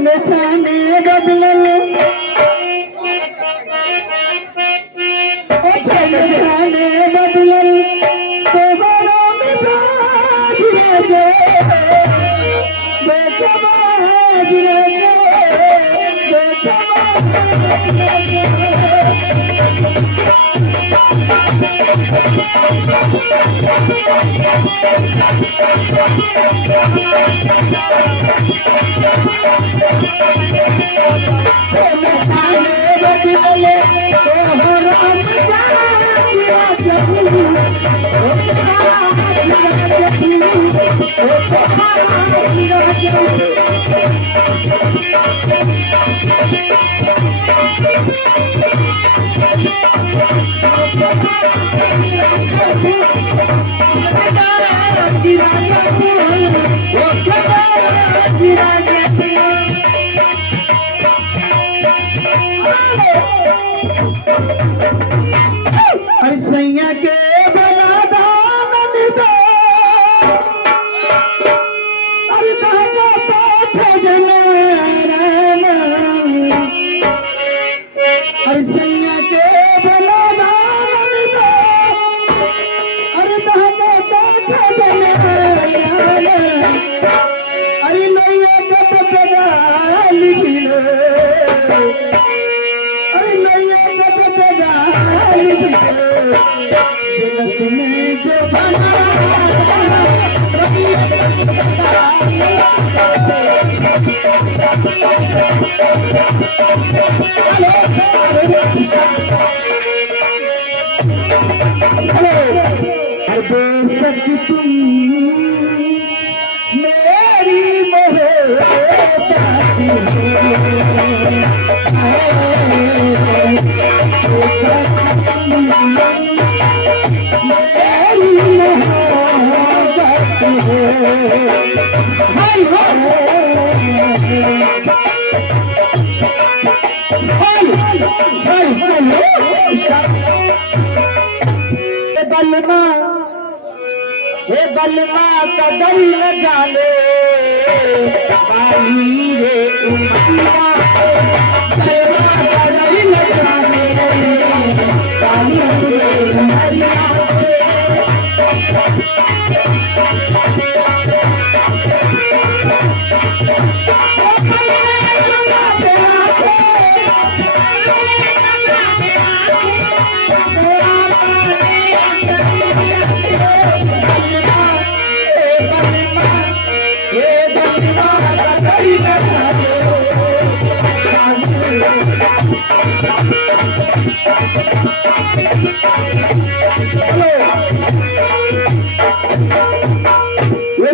छाने छाने बदलल छाने छाने बदलल तोहरा मिजाज रे बेखबाज सैया के बलादान दो अरे अरे सैया के बलादान दो अरे अरे नैया लिखिल अरे नैया दिलत में जो बना बेशक तुम मेरी बलमा कदरी न जाने बाली रे उमरिया बलमा कदरी न जाने बाली रे उमरिया हेलो